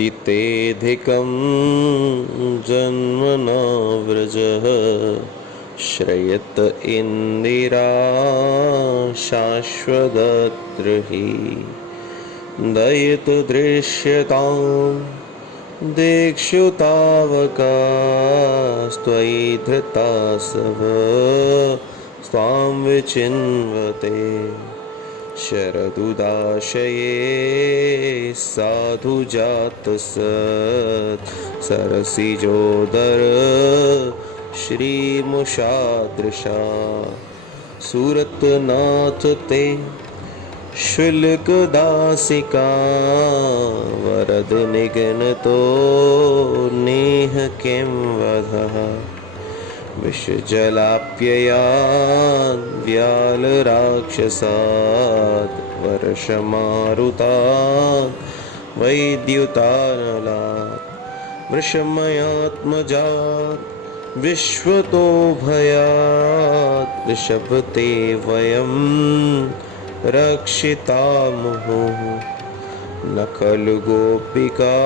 पतितेऽधिकं जन्मना व्रजः श्रयत इंदिरा शाश्वतत्र हि दयितु दृश्यतां दीक्षु तावकास्त्वयि धृतासव स्वां विचिन्वते शरदुदाशये साधु जातसत् सरसिजोदर श्रीमुषादृशा सूरतनाथ ते शुल्कदासिका वरद निगनतो नेह किं वधः विषजलाप्ययान् व्यालराक्षसात् वर्षमारुतान् वैद्युतानलात् वृषमयात्मजात् विश्वतो भयात् ऋषभते वयं रक्षितामुहुः न खलु गोपिका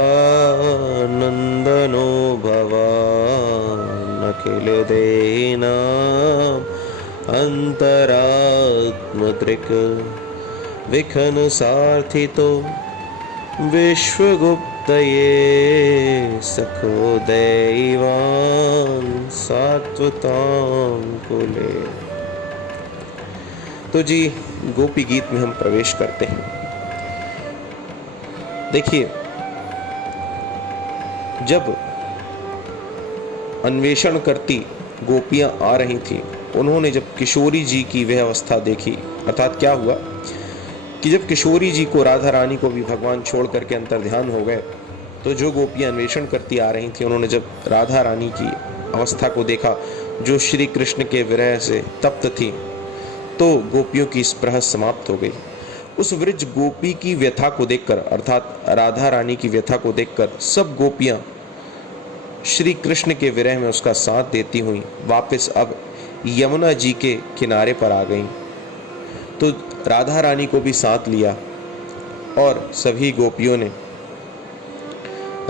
नन्दनो भवान् अखिल देहिनां अन्तरात्मदृक् विखन सार्थितो विश्वगुप्तये सखो दैवान् सात्वतां कुले। तो जी गोपी गीत में हम प्रवेश करते हैं। देखिए, जब अन्वेषण करती गोपियां आ रही थी, उन्होंने जब किशोरी जी की वह अवस्था देखी, अर्थात क्या हुआ कि जब किशोरी जी को, राधा रानी को भी भगवान छोड़ करके अंतर्ध्यान हो गए, तो जो गोपियां अन्वेषण करती आ रही थी, उन्होंने जब राधा रानी की अवस्था को देखा जो श्री कृष्ण के विरह से तप्त थी, तो गोपियों की स्पृह समाप्त हो गई। उस वृज गोपी की व्यथा को देखकर, अर्थात राधा रानी की व्यथा को देखकर, सब गोपियां श्री कृष्ण के विरह में उसका साथ देती हुई वापस अब यमुना जी के किनारे पर आ गईं। तो राधा रानी को भी साथ लिया और सभी गोपियों ने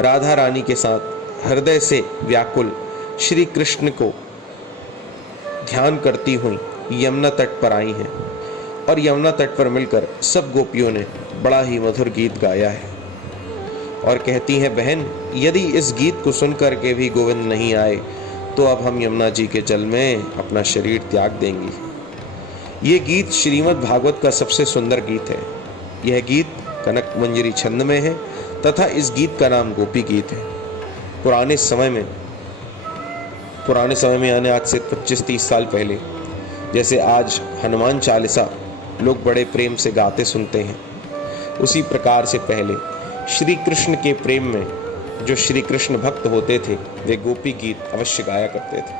राधा रानी के साथ हृदय से व्याकुल श्री कृष्ण को ध्यान करती हुई यमुना तट पर आई हैं और यमुना तट पर मिलकर सब गोपियों ने बड़ा ही मधुर गीत गाया है और कहती हैं, बहन, यदि इस गीत को सुनकर के भी गोविंद नहीं आए तो अब हम यमुना जी के जल में अपना शरीर त्याग देंगी। ये गीत श्रीमद् भागवत का सबसे सुंदर गीत है। यह गीत कनक मंजरी छंद में है तथा इस गीत का नाम गोपी गीत है। पुराने समय में यानी आज से 25-30 साल पहले, जैसे आज हनुमान चालीसा लोग बड़े प्रेम से गाते सुनते हैं, उसी प्रकार से पहले श्री कृष्ण के प्रेम में जो श्री कृष्ण भक्त होते थे वे गोपी गीत अवश्य गाया करते थे।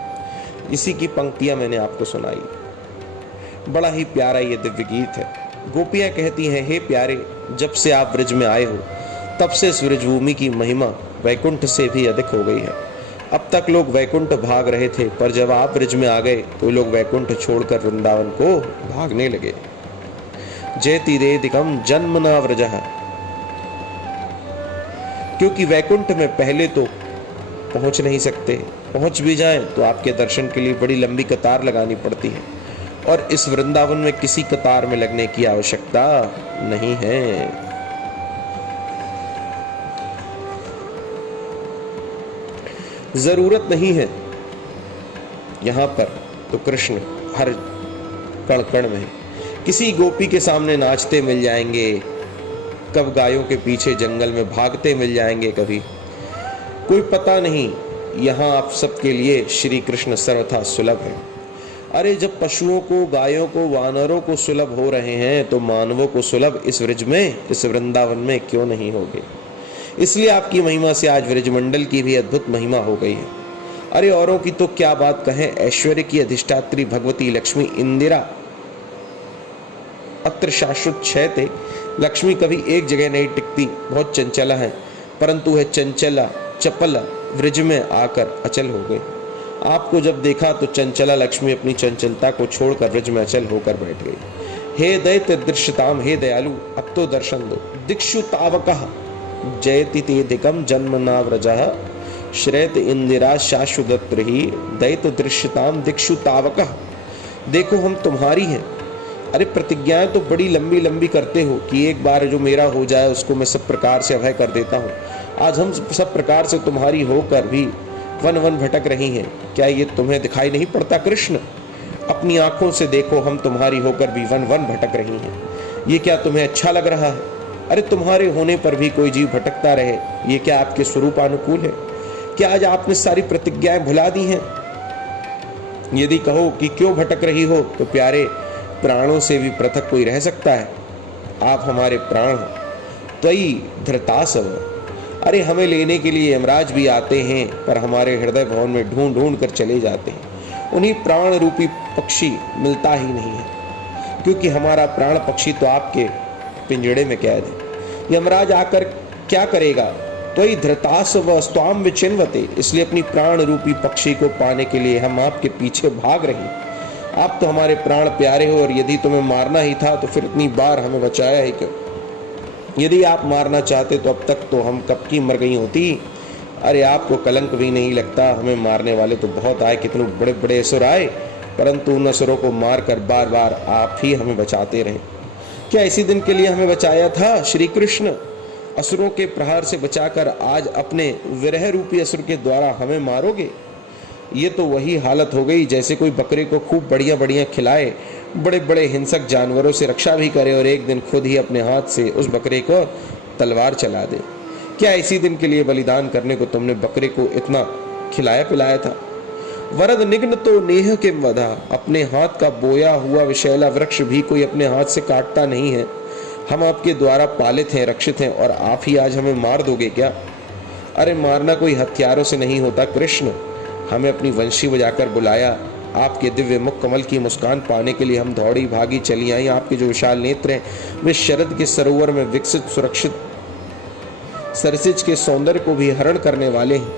इसी की पंक्तियां मैंने आपको सुनाई। बड़ा ही प्यारा ये दिव्य गीत है। गोपियां कहती हैं, हे प्यारे, जब से आप ब्रज में आए हो तब से इस ब्रजभूमि की महिमा वैकुंठ से भी अधिक हो गई है। अब तक लोग वैकुंठ भाग रहे थे, पर जब आप ब्रज में आ गए तो लोग वैकुंठ छोड़कर वृंदावन को भागने लगे। जयतिरेदिकं जन्मना व्रजः, क्योंकि वैकुंठ में पहले तो पहुंच नहीं सकते, पहुंच भी जाएं तो आपके दर्शन के लिए बड़ी लंबी कतार लगानी पड़ती है, और इस वृंदावन में किसी कतार में लगने की आवश्यकता नहीं है। जरूरत नहीं है यहां पर तो कृष्ण हर कण कण में। किसी गोपी के सामने नाचते मिल जाएंगे, कब गायों के पीछे जंगल में भागते मिल जाएंगे, कभी कोई पता नहीं। यहाँ आप सबके लिए श्री कृष्ण सर्वथा सुलभ है। अरे जब पशुओं को, गायों को, वानरों को सुलभ हो रहे हैं तो मानवों को सुलभ इस व्रज में, इस वृंदावन में क्यों नहीं होगे। इसलिए आपकी महिमा से आज व्रजमंडल की भी अद्भुत महिमा हो गई है। अरे औरों की तो क्या बात कहें, ऐश्वर्य की अधिष्ठात्री भगवती लक्ष्मी इंदिरा अत्र शाश्वत क्षय थे। लक्ष्मी कभी एक जगह नहीं टिकती, बहुत चंचला है, परंतु वह चंचला चपल व्रज में आकर अचल हो गई। आपको जब देखा तो चंचला लक्ष्मी अपनी चंचलता को छोड़कर व्रज में अचल होकर बैठ गई। हे दैत्य दृश्यताम, हे दयालु, अब तो दर्शन दो। दिक्षु तावकः, जयति तेधिकम जन्म नाव्रजः श्रेत इंदिरा शाश्वतत्रहि दैत दृश्यताम दिक्षु तावकः। देखो हम तुम्हारी हैं। अरे प्रतिज्ञाएं तो बड़ी लंबी लंबी करते हो कि एक बार जो मेरा हो जाए उसको मैं सब प्रकार से अभय कर देता हूँ। आज हम सब प्रकार से तुम्हारी होकर भी वन वन भटक रही हैं। क्या ये तुम्हें दिखाई नहीं पड़ता कृष्ण? अपनी आंखों से देखो, हम तुम्हारी होकर भी वन वन भटक रही हैं। ये क्या तुम्हें अच्छा लग रहा है? अरे तुम्हारे होने पर भी कोई जीव भटकता रहे, ये क्या आपके स्वरूप अनुकूल है? क्या आज आपने सारी प्रतिज्ञाएं भुला दी हैं? यदि कहो कि क्यों भटक रही हो, तो प्यारे प्राणों से भी पृथक कोई रह सकता है? आप हमारे प्राण हो। त्वयि धृतासव। अरे हमें लेने के लिए यमराज भी आते हैं, पर हमारे हृदय भवन में ढूंढ ढूंढ कर चले जाते हैं। उन्हीं प्राण रूपी पक्षी मिलता ही नहीं है, क्योंकि हमारा प्राण पक्षी तो आपके पिंजड़े में कैद है। यमराज आकर क्या करेगा? त्वयि धृतासव स्वाम विचिन्वते। इसलिए अपनी प्राण रूपी पक्षी को पाने के लिए हम आपके पीछे भाग रहे हैं। आप तो हमारे प्राण प्यारे हो, और यदि तुम्हें मारना ही था तो फिर इतनी बार हमें बचाया ही क्यों? यदि आप मारना चाहते तो अब तक तो हम कब की मर गई होती। अरे आपको कलंक भी नहीं लगता? हमें मारने वाले तो बहुत आए, कितने बड़े बड़े असुर आए, परंतु उन असुरों को मारकर बार बार आप ही हमें बचाते रहे। क्या इसी दिन के लिए हमें बचाया था श्री कृष्ण? असुरों के प्रहार से बचाकर आज अपने विरह रूपी असुर के द्वारा हमें मारोगे? ये तो वही हालत हो गई जैसे कोई बकरे को खूब बढ़िया बढ़िया खिलाए, बड़े बड़े हिंसक जानवरों से रक्षा भी करे, और एक दिन खुद ही अपने हाथ से उस बकरे को तलवार चला दे। क्या इसी दिन के लिए बलिदान करने को तुमने बकरे को इतना खिलाया पिलाया था? वरद निग्न तो नेह के वधा। अपने हाथ का बोया हुआ विशैला वृक्ष भी कोई अपने हाथ से काटता नहीं है। हम आपके द्वारा पालित हैं, रक्षित हैं, और आप ही आज हमें मार दोगे क्या? अरे मारना कोई हथियारों से नहीं होता कृष्ण। हमें अपनी वंशी बजाकर बुलाया, आपके दिव्य मुख कमल की मुस्कान पाने के लिए हम दौड़ी भागी चली आई। आपके जो विशाल नेत्र हैं वे शरद के सरोवर में विकसित सुरक्षित सरसिज के सौंदर्य को भी हरण करने वाले हैं।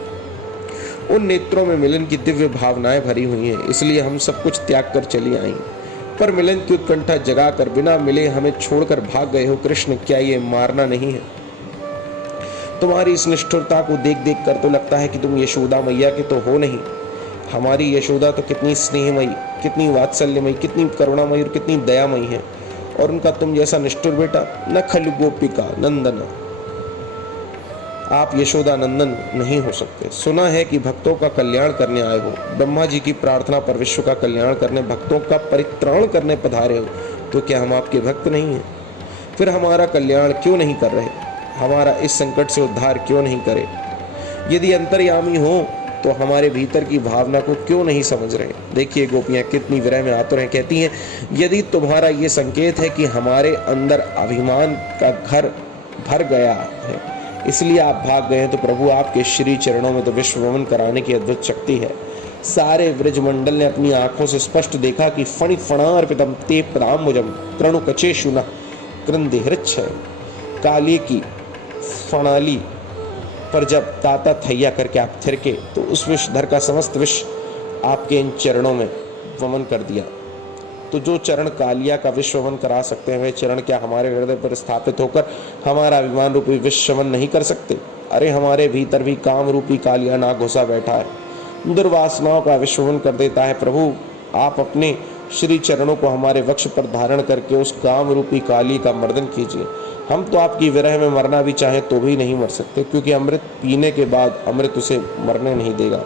उन नेत्रों में मिलन की दिव्य भावनाएं भरी हुई हैं, इसलिए हम सब कुछ त्याग कर चली आई। पर मिलन की उत्कंठा जगाकर बिना मिले हमें छोड़कर भाग गए हो कृष्ण। क्या ये मारना नहीं है? तुम्हारी इस निष्ठुरता को देख देख कर तो लगता है कि तुम यशोदा मैया के तो हो नहीं। हमारी यशोदा तो कितनी स्नेहमयी, कितनी वात्सल्यमयी, कितनी करुणामयी और कितनी दयामयी है, और उनका तुम जैसा निष्ठुर बेटा न खलु गोपिका नंदन। आप यशोदा नंदन नहीं हो सकते। सुना है कि भक्तों का कल्याण करने आए हो, ब्रह्मा जी की प्रार्थना पर विश्व का कल्याण करने, भक्तों का परित्राण करने पधारे हो, तो क्या हम आपके भक्त नहीं हैं? फिर हमारा कल्याण क्यों नहीं कर रहे? हमारा इस संकट से उद्धार क्यों नहीं करे? यदि अंतर्यामी हो तो हमारे भीतर की भावना को क्यों नहीं समझ रहे? देखिए गोपियां कितनी विरह में आतुर हैं। कहती हैं, यदि तुम्हारा ये संकेत है कि हमारे अंदर अभिमान का घर भर गया है, इसलिए आप भाग गए हैं, तो प्रभु आपके श्री चरणों में तो विश्व भ्रमण कराने की अद्भुत शक्ति है। सारे ब्रजमंडल ने अपनी आंखों से स्पष्ट देखा कि फणि फणार्पितम ते पदाम्बुजम कृणुकचेषु न कृन्दिहृच्छ। काली की फणाली पर जब ताता थैया करके आप थिरके, तो उस विषधर का समस्त विष आपके इन चरणों में वमन कर दिया। तो जो चरण कालिया का विष वमन करा सकते हैं, वे चरण क्या हमारे हृदय पर स्थापित होकर हमारा अभिमान रूपी विष वमन नहीं कर सकते? अरे हमारे भीतर भी काम रूपी कालिया नाग घुसा बैठा है, दुर्वासनाओं का विष वमन कर देता है। प्रभु आप अपने श्री चरणों को हमारे वक्ष पर धारण करके उस काम रूपी काली का मर्दन कीजिए। हम तो आपकी विरह में मरना भी चाहें तो भी नहीं मर सकते, क्योंकि अमृत पीने के बाद अमृत उसे मरने नहीं देगा।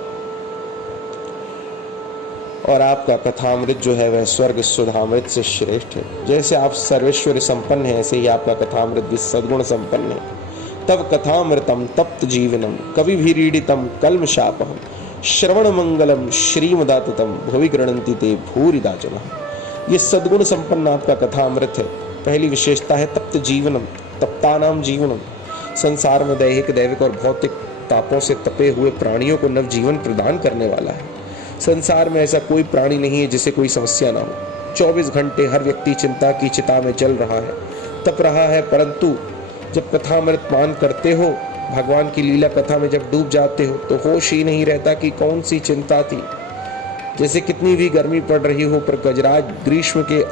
और आपका कथामृत जो है वह स्वर्ग सुधामृत से श्रेष्ठ है। जैसे आप सर्वेश्वरी संपन्न है, ऐसे ही आपका कथामृत भी सद्गुण संपन्न है। तब कथामृतम तप्त जीवनम कवि भीरीडितम कल्म शापहम श्रवण मंगलम श्रीमदाततम भुवि गृणन्ति ते भूरिदा जनः। ये सद्गुण संपन्न आपका कथामृत है। पहली विशेषता है तप्त जीवनम, तप्तानाम जीवनम। संसार में दैहिक दैविक और भौतिक तापों से तपे हुए प्राणियों को नवजीवन प्रदान करने वाला है। संसार में ऐसा कोई प्राणी नहीं है जिसे कोई समस्या ना हो। 24 घंटे हर व्यक्ति चिंता की चिता में जल रहा है, तप रहा है, परंतु जब कथामृत पान करते हो, भगवान की लीला कथा में जब डूब जाते हो, तो होश ही नहीं रहता कि कौन सी चिंता थी। जैसे कितनी भी गर्मी पड़ रही हो, पर गजराज ग्रीष्म के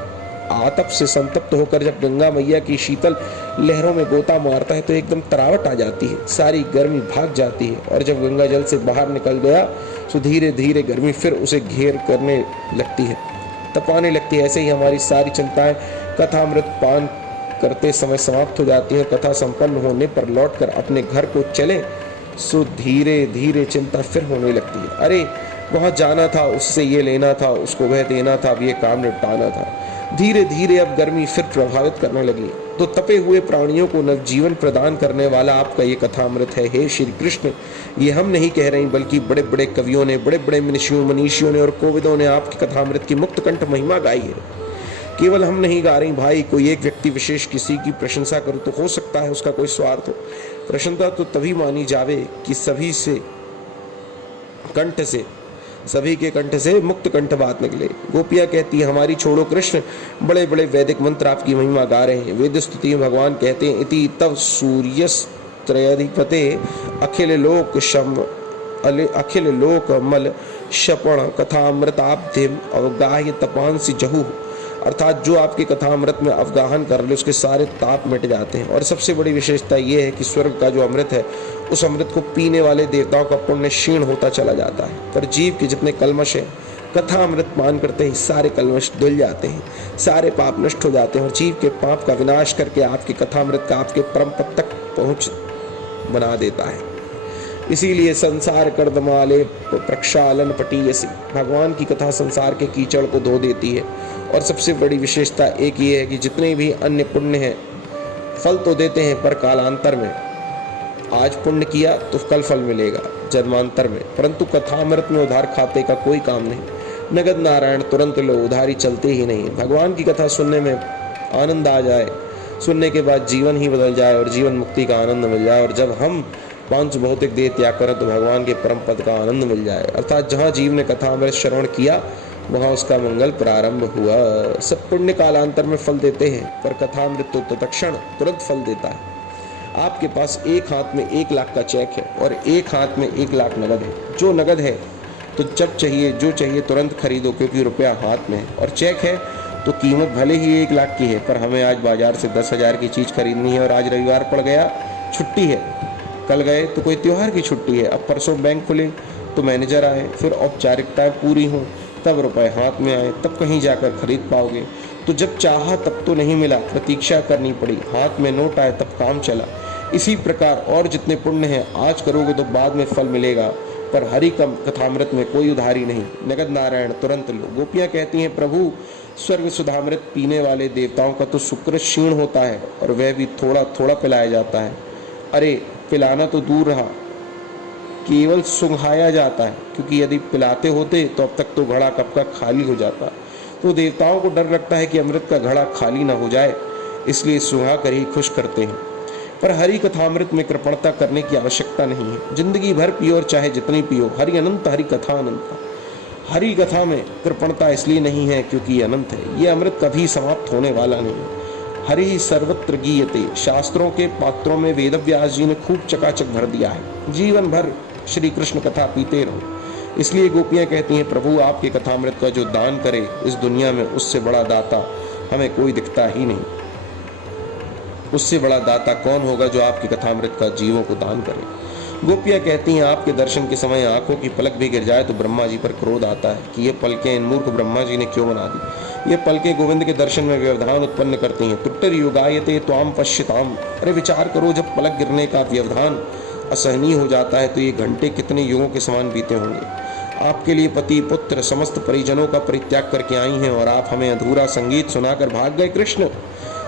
आतप से संतप्त होकर जब गंगा मैया की शीतल लहरों में गोता मारता है तो एकदम तरावट आ जाती है, सारी गर्मी भाग जाती है। और जब गंगा जल से बाहर निकल गया तो धीरे धीरे गर्मी फिर उसे घेर करने लगती है, तपाने लगती है। ऐसे ही हमारी सारी चिंताएं कथामृत पान करते समय समाप्त हो जाती हैं। कथा संपन्न होने पर लौटकर अपने घर को चले सो धीरे धीरे चिंता फिर होने लगती है। अरे वहां जाना था, उससे ये लेना था, उसको वह देना था, अब ये काम निपटाना था। धीरे धीरे अब गर्मी फिर प्रभावित करने लगी। तो तपे हुए प्राणियों को नवजीवन प्रदान करने वाला आपका ये कथामृत है। हे श्री कृष्ण, ये हम नहीं कह रहे बल्कि बड़े बड़े कवियों ने, बड़े बड़े मनीषियों ने और कोविदों ने आपके कथामृत की मुक्त कंठ महिमा गाई है। केवल हम नहीं गा रही भाई। कोई एक व्यक्ति विशेष किसी की प्रशंसा करे तो हो सकता है उसका कोई स्वार्थ हो। प्रशंसा तो तभी मानी जावे कि सभी के कंठ से मुक्त कंठ बात निकले। गोपियां कहती है, हमारी छोड़ो कृष्ण, बड़े बड़े वैदिक मंत्र आपकी महिमा गा रहे हैं। वेद स्तुति में भगवान कहते हैं, इति तव सूर्यस्त्रयाधिपते अखिल लोक मल शपण कथामृताब्धिम अवगाह्य तपांसि जहु। अर्थात जो आपके कथामृत में अवगाहन कर ले उसके सारे ताप मिट जाते हैं। और सबसे बड़ी विशेषता यह है कि स्वर्ग का जो अमृत है उस अमृत को पीने वाले देवताओं का पुण्य क्षीण होता चला जाता है। पर जीव के जितने कल्मश हैं, कथा अमृत पान करते ही सारे कल्मश धुल जाते हैं, सारे पाप नष्ट हो जाते हैं और जीव के पाप का विनाश करके आपके कथामृत का आपके परम पद तक पहुँच बना देता है। इसीलिए संसार कर्दमाले प्रक्षालन पटीयसी, भगवान की कथा संसार के कीचड़ को धो देती है। और सबसे बड़ी विशेषता एक ये है कि जितने भी अन्य पुण्य हैं फल तो देते हैं पर कालांतर में, आज पुण्य किया तो कल फल मिलेगा जन्मांतर में, परंतु कथामृत में उधार खाते का कोई काम नहीं। नगद नारायण तुरंत लो, उधारी चलते ही नहीं। भगवान की कथा सुनने में आनंद आ जाए, सुनने के बाद जीवन ही बदल जाए और जीवन मुक्ति का आनंद मिल जाए। और जब हम पांच भौतिक देह त्याग करें तो भगवान के परम पद का आनंद मिल जाए। अर्थात जहाँ जीव ने कथामृत श्रवण किया वहाँ उसका मंगल प्रारंभ हुआ। सब पुण्य कालांतर में फल देते हैं पर कथामृत तो तत्क्षण तुरंत फल देता है। आपके पास एक हाथ में 1 लाख का चेक है और एक हाथ में 1 लाख नगद है। जो नगद है तो जब चाहिए जो चाहिए तुरंत खरीदो क्योंकि रुपया हाथ में है, और चेक है तो कीमत भले ही 1 लाख की है पर हमें आज बाजार से 10,000 की चीज़ खरीदनी है और आज रविवार पड़ गया, छुट्टी है, कल गए तो कोई त्योहार की छुट्टी है, अब परसों बैंक खुले तो मैनेजर आए, फिर औपचारिकताएं पूरी हों तब रुपए हाथ में आए, तब कहीं जाकर खरीद पाओगे। तो जब चाहा तब तो नहीं मिला, प्रतीक्षा करनी पड़ी, हाथ में नोट आए तब काम चला। इसी प्रकार और जितने पुण्य हैं आज करोगे तो बाद में फल मिलेगा, पर हरि कथामृत में कोई उधारी नहीं, नगद नारायण तुरंत लो। गोपियाँ कहती हैं, प्रभु स्वर्ग सुधामृत पीने वाले देवताओं का तो शुक्र क्षीण होता है और वह भी थोड़ा थोड़ा पिलाया जाता है। अरे पिलाना तो दूर रहा, केवल सुंघाया जाता है, क्योंकि यदि पिलाते होते तो अब तक तो घड़ा कब का खाली हो जाता। तो देवताओं को डर लगता है कि अमृत का घड़ा खाली ना हो जाए, इसलिए सुंघा कर ही खुश करते हैं। पर हरि कथामृत में कृपणता करने की आवश्यकता नहीं है, जिंदगी भर पियो और चाहे जितनी पियो। हरि अनंत, हरि कथा अनंत। हरि कथा में कृपणता इसलिए नहीं है क्योंकि ये अनंत है, ये अमृत कभी समाप्त होने वाला नहीं है। हरि सर्वत्र गीयते, शास्त्रों के पात्रों में वेदव्यास जी ने खूब चकाचक भर दिया है। जीवन भर श्री कृष्ण कथा पीते रहो। इसलिए गोपियां कहती हैं, प्रभु आपके कथामृत का जो दान करे इस दुनिया में उससे बड़ा दाता हमें कोई दिखता ही नहीं। उससे बड़ा दाता कौन होगा जो आपके कथामृत का जीवों को दान करे। गोपियां कहती हैं, आपके दर्शन के समय आंखों की पलक भी गिर जाए तो ब्रह्मा जी पर क्रोध आता है कि ये पलकें इन मूर्ख ब्रह्मा जी ने क्यों बना दी। ये पलकें गोविंद के दर्शन में व्यवधान उत्पन्न करती हैं। तुट्टर युगायते त्वाम पश्यताम। अरे विचार करो, जब पलक गिरने का व्यवधान असहनीय हो जाता है तो ये घंटे कितने युगों के समान बीते होंगे। आपके लिए पति पुत्र समस्त परिजनों का परित्याग करके आई हैं और आप हमें अधूरा संगीत सुनाकर भाग गए कृष्ण।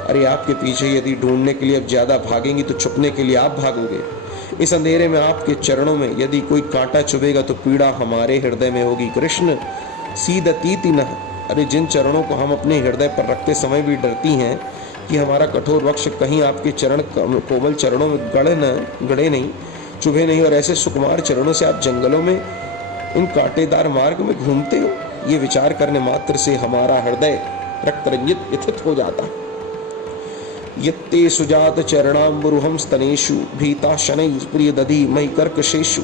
अरे आपके पीछे यदि ढूंढने के लिए अब ज्यादा भागेंगी तो छुपने के लिए आप भागोगे। इस अंधेरे में आपके चरणों में यदि कोई कांटा चुभेगा तो पीड़ा हमारे हृदय में होगी कृष्ण। सीदतीति न। अरे जिन चरणों को हम अपने हृदय पर रखते समय भी डरती हैं कि हमारा कठोर वक्ष कहीं आपके चरण कोमल चरणों में गड़े नहीं, चुभे नहीं, और ऐसे सुकुमार चरणों से आप जंगलों में इन कांटेदार मार्ग में घूमते हो। ये विचार करने मात्र से हमारा हृदय रक्त रंजित इथित हो जाता है। यत्ते सुजात चरणाम्बुरुहं स्तनेषु भीता शनैः प्रिय दधि मयि कर्कशेषु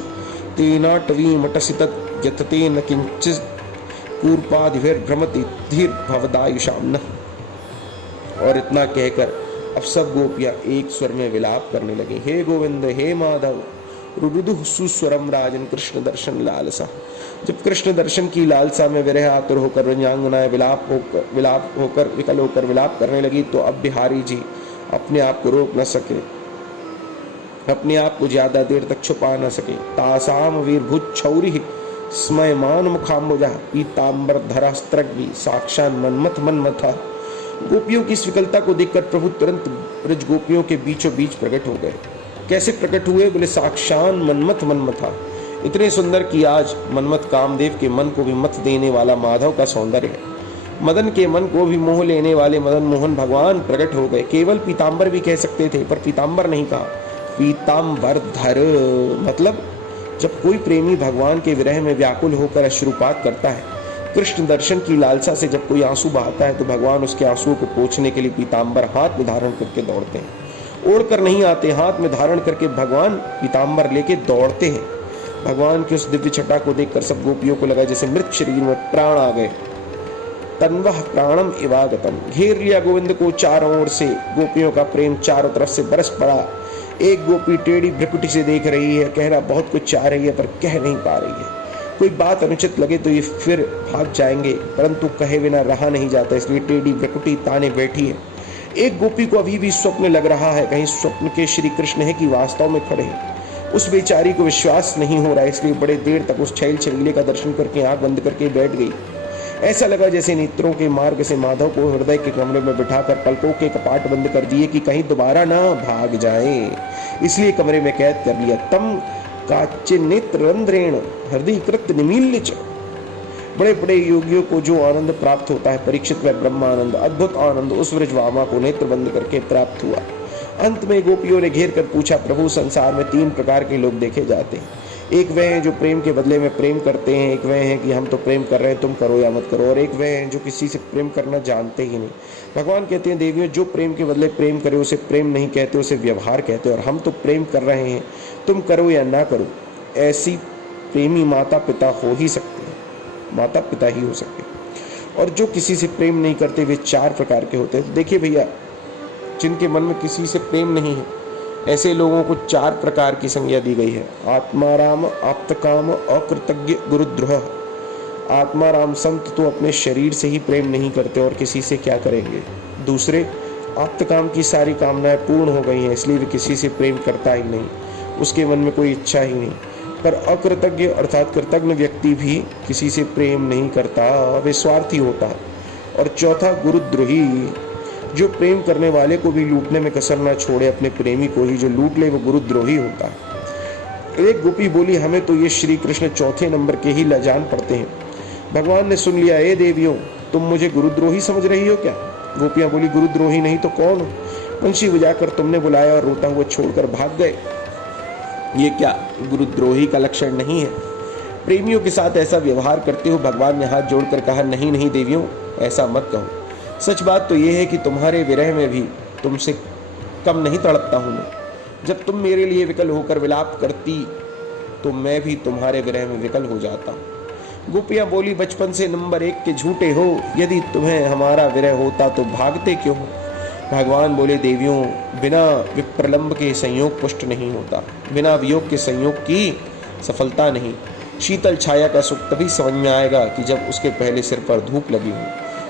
तेनाटवी मटसितत् यत्ते न किंचित् कूर्पादिभिर्भ्रमति धीर् भवदायुषां नः। और इतना कहकर अब सब गोपियां एक स्वर में विलाप करने लगी, हे गोविंद हे माधव रुरुदुः सुस्वरम राजन कृष्ण दर्शन लालसा। जब कृष्ण दर्शन की लालसा में विरह आतुर होकर रंजांगनाएं विकल होकर विलाप करने लगी, तो अब बिहारी जी अपने आप को रोक न सके, अपने आप को ज्यादा देर तक छुपा न सके। तासाम वीरभूत छौरी स्मयमान मुखाम्बुजा पीताम्बर धरास्त्रग्नि साक्षात मन्मथ मन्मथा। गोपियों की इस विकलता को देखकर प्रभु तुरंत ब्रज गोपियों के बीचों बीच प्रकट हो गए। कैसे प्रकट हुए? बोले साक्षात मन्मथ मन्मथा, इतने सुंदर कि आज मन्मथ कामदेव के मन को भी मत देने वाला माधव का सौंदर्य है। मदन के मन को भी मोह लेने वाले मदन मोहन भगवान प्रकट हो गए। केवल पीताम्बर भी कह सकते थे, पर पीताम्बर नहीं कहा, पीताम्बर धर। मतलब जब कोई प्रेमी भगवान के विरह में व्याकुल होकर अश्रुपात करता है, कृष्ण दर्शन की लालसा से जब कोई आंसू बहाता है, तो भगवान उसके आंसुओं को पोंछने के लिए पीताम्बर हाथ में धारण करके दौड़ते हैं। ओढ़कर नहीं आते, हाथ में धारण करके भगवान पीताम्बर लेके दौड़ते हैं। भगवान की उस दिव्य छटा को देखकर सब गोपियों को लगा जैसे मृत शरीर में प्राण आ गए। तन्वः प्राणम इवागतम, घेर लिया गोविंद को चारों ओर से। गोपियों का प्रेम चारों तरफ से बरस पड़ा। एक गोपी टेढ़ी भ्रिकुटी से देख रही है, कहना बहुत कुछ चाह रही है पर कह नहीं पा रही है। कोई बात अनुचित लगे तो ये फिर भाग जाएंगे, परंतु कहे बिना रहा नहीं जाता, इसलिए टेढ़ी भ्रिकुटी ताने बैठी है। एक गोपी को अभी भी स्वप्न लग रहा है, कहीं स्वप्न के श्री कृष्ण है कि वास्तव में खड़े हैं। उस बेचारी को विश्वास नहीं हो रहा है, इसलिए बड़े देर तक उस छैल छबीले का दर्शन करके आंख बंद करके बैठ गई। ऐसा लगा जैसे नेत्रों के मार्ग से माधव को हृदय के कमरे में बिठाकर पलकों के कपाट बंद कर दिए कि कहीं दोबारा ना भाग जाएं, इसलिए कमरे में कैद कर लिया। तम काच्य नेत्र रंध्रेण हृदय कृत निमील्य च। बड़े बड़े योगियों को जो आनंद प्राप्त होता है, परीक्षित व ब्रह्मानंद, अद्भुत आनंद उस व्रजवामा को नेत्र बंद करके प्राप्त हुआ। अंत में गोपियों ने घेर कर पूछा, प्रभु संसार में 3 प्रकार के लोग देखे जाते हैं। एक वे हैं जो प्रेम के बदले में प्रेम करते हैं, एक वे हैं कि हम तो प्रेम कर रहे हैं, तुम करो या मत करो, और एक वे हैं जो किसी से प्रेम करना जानते ही नहीं। भगवान कहते हैं, देवियों जो प्रेम के बदले प्रेम करे उसे प्रेम नहीं कहते, उसे व्यवहार कहते हैं। और हम तो प्रेम कर रहे हैं, तुम करो या ना करो। ऐसी प्रेमी माता पिता हो ही सकते हैं, माता पिता ही हो सकते हैं। और जो किसी से प्रेम नहीं करते वे 4 प्रकार के होते हैं। देखिए भैया, जिनके मन में किसी से प्रेम नहीं है, ऐसे लोगों को 4 प्रकार की संज्ञा दी गई है। आत्माराम, आप्तकाम, अकृतज्ञ, गुरुद्रोह। आत्माराम संत तो अपने शरीर से ही प्रेम नहीं करते और किसी से क्या करेंगे। दूसरे, आप्तकाम की सारी कामनाएं पूर्ण हो गई हैं, इसलिए वे किसी से प्रेम करता ही नहीं, उसके मन में कोई इच्छा ही नहीं। पर अकृतज्ञ अर्थात कृतज्ञ व्यक्ति भी किसी से प्रेम नहीं करता, वे स्वार्थी होता है। और चौथा, गुरुद्रोही, जो प्रेम करने वाले को भी लूटने में कसर ना छोड़े, अपने प्रेमी को ही जो लूट ले वो गुरुद्रोही होता है। एक गोपी बोली, हमें तो ये श्री कृष्ण चौथे नंबर के ही लाजान पड़ते हैं। भगवान ने सुन लिया, ए देवियों तुम मुझे गुरुद्रोही समझ रही हो क्या? गोपियां बोली, गुरुद्रोही नहीं तो कौन? बंशी बजाकर तुमने बुलाया और रोता हुआ छोड़कर भाग गए, ये क्या गुरुद्रोही का लक्षण नहीं है? प्रेमियों के साथ ऐसा व्यवहार करते हो? भगवान ने हाथ जोड़कर कहा, नहीं नहीं देवियों, ऐसा मत कहो। सच बात तो यह है कि तुम्हारे विरह में भी तुमसे कम नहीं तड़पता हूं मैं। जब तुम मेरे लिए विकल होकर विलाप करती तो मैं भी तुम्हारे विरह में विकल हो जाता हूं। गोपियां बोली, बचपन से नंबर 1 के झूठे हो, यदि तुम्हें हमारा विरह होता तो भागते क्यों? भगवान बोले, देवियों बिना विप्रलंब के संयोग पुष्ट नहीं होता, बिना वियोग के संयोग की सफलता नहीं। शीतल छाया का सुख तभी समझ में आएगा कि जब उसके पहले सिर पर धूप लगी हो।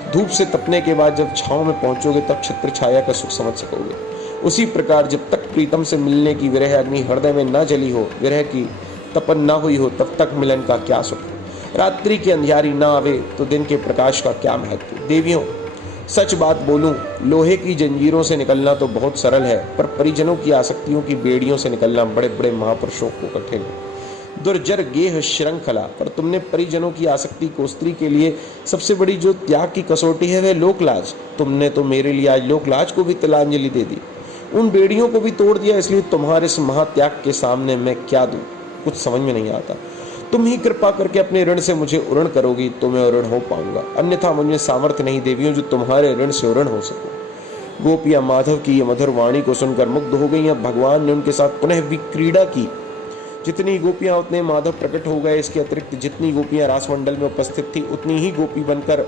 धूप से तपने के बाद जब छांव में पहुंचोगे तब छत्र छाया का सुख समझ सकोगे। उसी प्रकार जब तक प्रीतम से मिलने की विरह अग्नि हृदय में न जली हो, विरह की तपन न हुई हो, तब तक मिलन का क्या सुख। रात्रि की अंधियारी न आवे तो दिन के प्रकाश का क्या महत्व। देवियों सच बात बोलूं, लोहे की जंजीरों से निकलना तो बहुत सरल है, पर परिजनों की आसक्तियों की बेड़ियों से निकलना बड़े बड़े महापुरुषों को कठिन है। दुर्जर गेह श्रृंखला, पर तुमने परिजनों की आसक्ति को स्त्री के लिए सबसे बड़ी जो त्याग की कसौटी है वह लोकलाज। तुमने तो मेरे लिए आज लोकलाज को भी तिलांजलि दे दी, उन बेड़ियों को भी तोड़ दिया, इसलिए तुम्हारे इस महात्याग के सामने मैं क्या दूं, कुछ समझ में नहीं आता। तुम ही कृपा करके अपने ऋण से मुझे उऋण करोगी तो मैं उऋण हो पाऊंगा, अन्यथा मुझे सामर्थ्य नहीं देवियों जो तुम्हारे ऋण से उऋण हो सको। गोपियां माधव की यह मधुर वाणी को सुनकर मुग्ध हो गई। भगवान ने उनके साथ पुनः विक्रीड़ा की। जितनी गोपियां उतने माधव प्रकट हो गए। इसके अतिरिक्त जितनी गोपियां रासमंडल में उपस्थित थी उतनी ही गोपी बनकर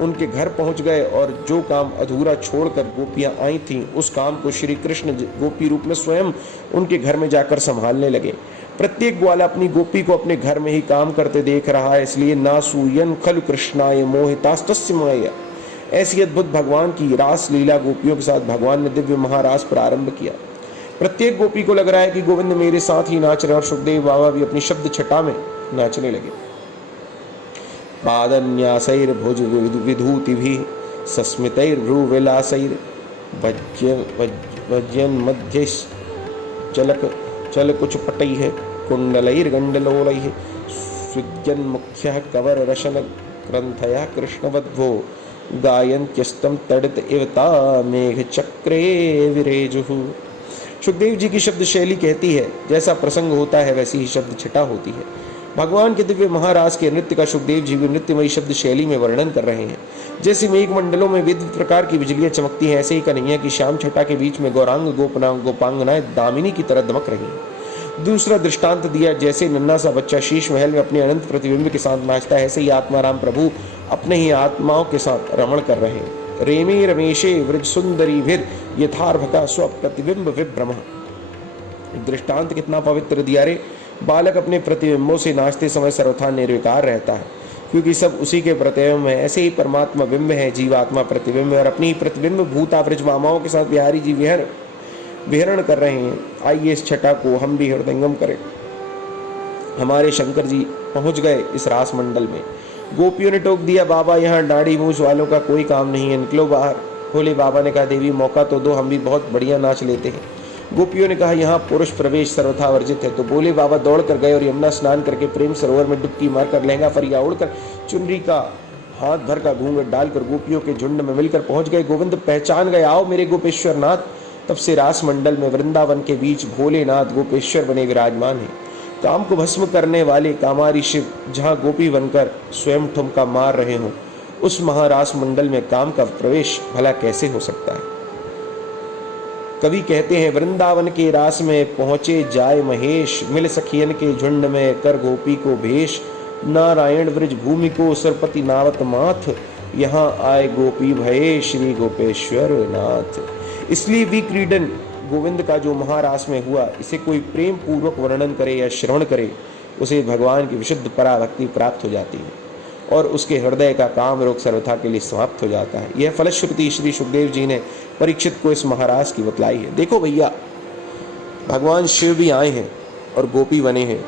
उनके घर पहुंच गए और जो काम अधूरा छोड़कर गोपियां आई थीं उस काम को श्री कृष्ण गोपी रूप में स्वयं उनके घर में जाकर संभालने लगे। प्रत्येक ग्वाला अपनी गोपी को अपने घर में ही काम करते देख रहा है, इसलिए नासूयन खलु कृष्णाय मोहितास्तस्य माया। ऐसी अद्भुत भगवान की रास लीला गोपियों के साथ भगवान ने दिव्य महारास प्रारंभ किया। प्रत्येक गोपी को लग रहा है कि गोविंद मेरे साथ ही नाच रहे, और सुखदेव बाबा भी अपनी शब्द छटा में नाचने लगे। पादन्यासैर्भुज विधूतिभिः सस्मितैर्भ्रुविलासैर् वज्यन् मध्यश्चलकुचपटैः कुण्डलैर्गण्डलोलैः स्विज्जन्मुख्यः कवररशनग्रन्थयः कृष्णवध्वो गायन्त्यस्तं तडित इव मेघचक्रे विरेजुः। सुखदेव जी की शब्द शैली कहती है, जैसा प्रसंग होता है वैसी ही शब्द छटा होती है। भगवान के दिव्य महाराज के नृत्य का सुखदेव जी भी नृत्यमयी शब्द शैली में वर्णन कर रहे हैं। जैसे मेघ मंडलों में विविध प्रकार की बिजलियां चमकती हैं, ऐसे ही कन्हैया की श्याम छटा के बीच में गौरांग गोपांगनाएं दामिनी की तरह दमक रही हैं। दूसरा दृष्टांत दिया, जैसे नन्हा सा बच्चा शीश महल में अपने अनंत प्रतिबिंब के साथ नाचता है, ऐसे ही आत्माराम प्रभु अपने ही आत्माओं के साथ रमण कर रहे हैं। रेमे रमेशे व्रज सुंदरी भिर यथार्भका स्व प्रतिबिंब विभ्रम। दृष्टांत कितना पवित्र दिया रे। बालक अपने प्रतिबिंबों से नाचते समय सर्वथा निर्विकार रहता है, क्योंकि सब उसी के प्रतिबिंब है। ऐसे ही परमात्मा बिंब है, जीवात्मा प्रतिबिंब है, और अपनी प्रतिबिंब भूता व्रज मामाओं के साथ बिहारी जी विहरण कर रहे हैं। आइए इस छटा को हम भी हृदयंगम करें। हमारे शंकर जी पहुंच गए इस रास मंडल में। गोपियों ने टोक दिया, बाबा यहाँ दाढ़ी मूछ वालों का कोई काम नहीं है, निकलो बाहर। भोले बाबा ने कहा, देवी मौका तो दो, हम भी बहुत बढ़िया नाच लेते हैं। गोपियों ने कहा, यहाँ पुरुष प्रवेश सर्वथा वर्जित है। तो भोले बाबा दौड़ कर गए और यमुना स्नान करके प्रेम सरोवर में डुबकी मारकर लहंगा फरिया उड़कर चुनरी का हाथ भर का घूंघट डालकर गोपियों के झुंड में मिलकर पहुंच गए। गोविंद पहचान गए, आओ मेरे गोपेश्वर नाथ। तब से रास मंडल में वृंदावन के बीच भोलेनाथ गोपेश्वर बने विराजमान है। काम को भस्म करने वाले कामारी शिव जहाँ गोपी बनकर स्वयं ठुमका मार रहे हों, उस महारास मंडल में काम का प्रवेश भला कैसे हो सकता है। कवि कहते हैं, वृंदावन के रास में पहुंचे जाय महेश, मिल सखियन के झुंड में कर गोपी को भेष। नारायण व्रज भूमि को सरपति नावत माथ, यहाँ आए गोपी भये श्री गोपेश्वर नाथ। इसलिए विक्रीडन गोविंद का जो महारास में हुआ, इसे कोई प्रेम पूर्वक वर्णन करे या श्रवण करे, उसे भगवान की विशुद्ध पराभक्ति प्राप्त हो जाती है और उसके हृदय का काम रोग सर्वथा के लिए समाप्त हो जाता है। यह फलश्रुति श्री सुखदेव जी ने परीक्षित को इस महाराज की बतलाई है। देखो भैया, भगवान शिव भी आए हैं और गोपी बने हैं।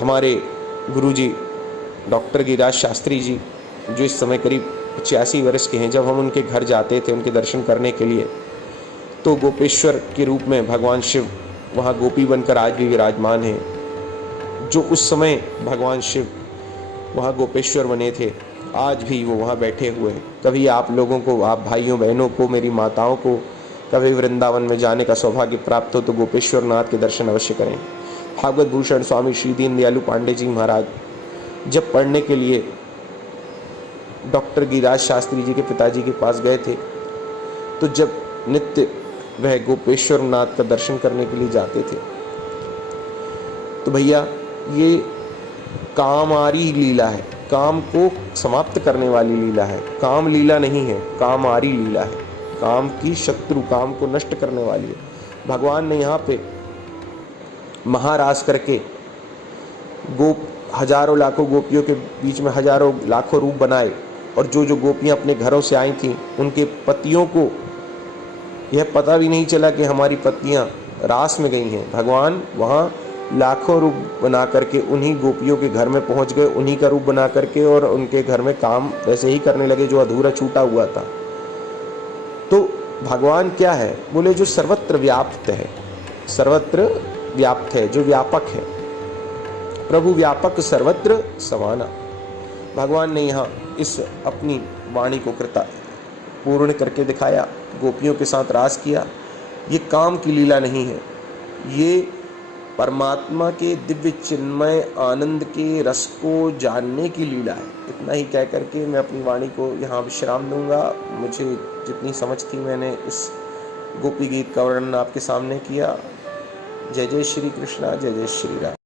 हमारे गुरुजी डॉक्टर गिरिराज शास्त्री जी, जो इस समय करीब 85 वर्ष के हैं, जब हम उनके घर जाते थे उनके दर्शन करने के लिए, तो गोपेश्वर के रूप में भगवान शिव वहाँ गोपी बनकर आज भी विराजमान हैं। जो उस समय भगवान शिव वहाँ गोपेश्वर बने थे, आज भी वो वहाँ बैठे हुए हैं। कभी आप लोगों को, आप भाइयों बहनों को, मेरी माताओं को कभी वृंदावन में जाने का सौभाग्य प्राप्त हो तो गोपेश्वर नाथ के दर्शन अवश्य करें। भागवत भूषण स्वामी श्री दीनदयालु पांडे जी महाराज जब पढ़ने के लिए डॉक्टर गिरिराज शास्त्री जी के पिताजी के पास गए थे, तो जब नित्य वह गोपेश्वर नाथ का दर्शन करने के लिए जाते थे, तो भैया ये कामारी लीला है, काम को समाप्त करने वाली लीला है। काम लीला नहीं है, कामारी लीला है। काम की शत्रु, काम को नष्ट करने वाली है। भगवान ने यहाँ पे महारास करके हजारों लाखों गोपियों के बीच में हजारों लाखों रूप बनाए, और जो जो गोपियाँ अपने घरों से आई थीं, उनके पतियों को यह पता भी नहीं चला कि हमारी पत्नियाँ रास में गई हैं। भगवान वहाँ लाखों रूप बना करके उन्हीं गोपियों के घर में पहुँच गए, उन्हीं का रूप बना करके, और उनके घर में काम वैसे ही करने लगे जो अधूरा छूटा हुआ था। तो भगवान क्या है? बोले जो सर्वत्र व्याप्त है, सर्वत्र व्याप्त है, जो व्यापक है। प्रभु व्यापक सर्वत्र समाना। भगवान ने यहाँ इस अपनी वाणी को कृता पूर्ण करके दिखाया, गोपियों के साथ रास किया। ये काम की लीला नहीं है, ये परमात्मा के दिव्य चिन्मय आनंद के रस को जानने की लीला है। इतना ही कह करके मैं अपनी वाणी को यहाँ विश्राम दूंगा। मुझे जितनी समझ थी मैंने इस गोपी गीत का वर्णन आपके सामने किया। जय जय श्री कृष्णा, जय जय श्री राम।